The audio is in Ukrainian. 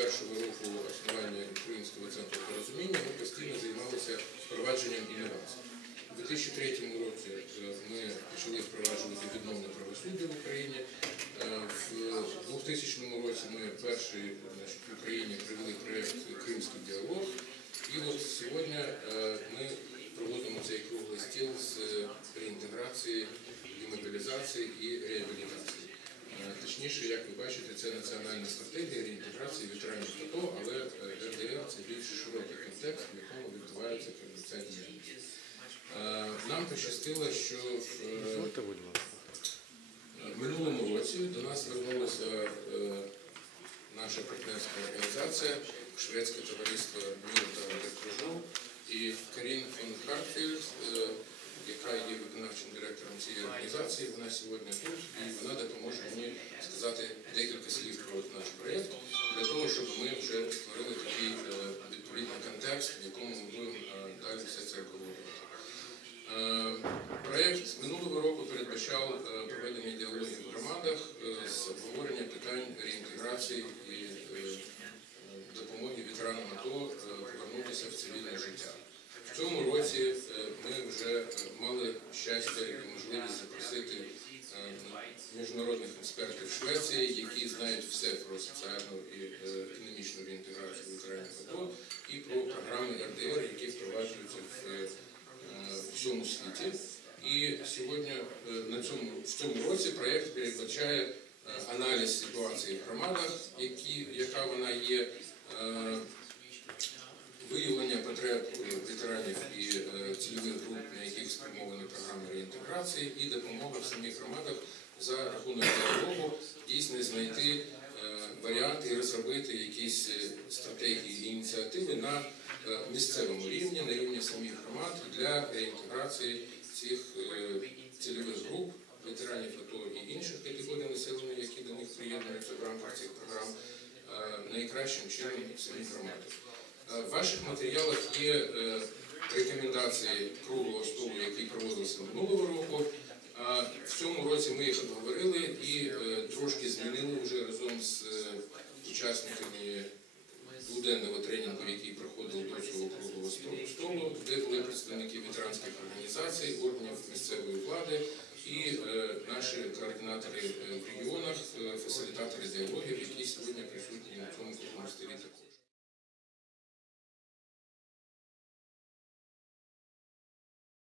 першого року існування Українського центру порозуміння ми постійно займалися впровадженням інновацій. У 2003 році е, ми почали впроваджувати відновлене правосуддя в Україні. Е, в 2000 році ми перший в Україні провели проєкт Кримський діалог. І от сьогодні е, ми проводимо цей круглий стіл з реінтеграції, демобілізації і реабілітації. Е, Точніше, як ви бачите, це національна стратегія реінтеграції ветеранів АТО, але е, РДР це більш широкий контекст, в якому відбувається ця діяльність. Е, Нам пощастило, що в минулому році до нас звернулася наша партнерська організація, шведське товариство Мір та Антикружу організації. Вона сьогодні тут і вона допоможе мені сказати декілька слів про наш проєкт для того, щоб ми вже створили такий е, відповідний контекст, в якому ми будемо е, далі все це обговорювати. Е, Проєкт минулого року передбачав проведення діалогів в громадах з обговорення питань реінтеграції і допомоги ветеранам АТО повернутися в цивільне життя. Цьому році е, ми вже е, мали щастя і можливість запросити е, міжнародних експертів Швеції, які знають все про соціальну і економічну реінтеграцію ветеранів АТО і про програми РДР, які впроваджуються в всьому світі. І сьогодні на цьому в цьому році проєкт передбачає аналіз ситуації в громадах, які, яка вона є, потреб е, ветеранів і е, цільових груп, на яких спрямовані програми реінтеграції, і допомога в самих громадах за рахунок діалогу дійсно знайти е, варіанти і розробити якісь стратегії і ініціативи на місцевому рівні, на рівні самих громад для реінтеграції цих цільових груп, ветеранів АТО і інших категорій населення, які до них приєднуються в рамках цих програм, найкращим чином самих громадах. Е, В ваших матеріалах є е, рекомендації круглого столу, який проводився минулого року. В цьому році ми їх обговорили і е, трошки змінили вже разом з учасниками дводенного тренінгу, який проходив до цього круглого столу, де були представники ветеранських організацій, органів місцевої влади і наші координатори в регіонах, фасилітатори діалогів, які сьогодні присутні на цьому круглому столі.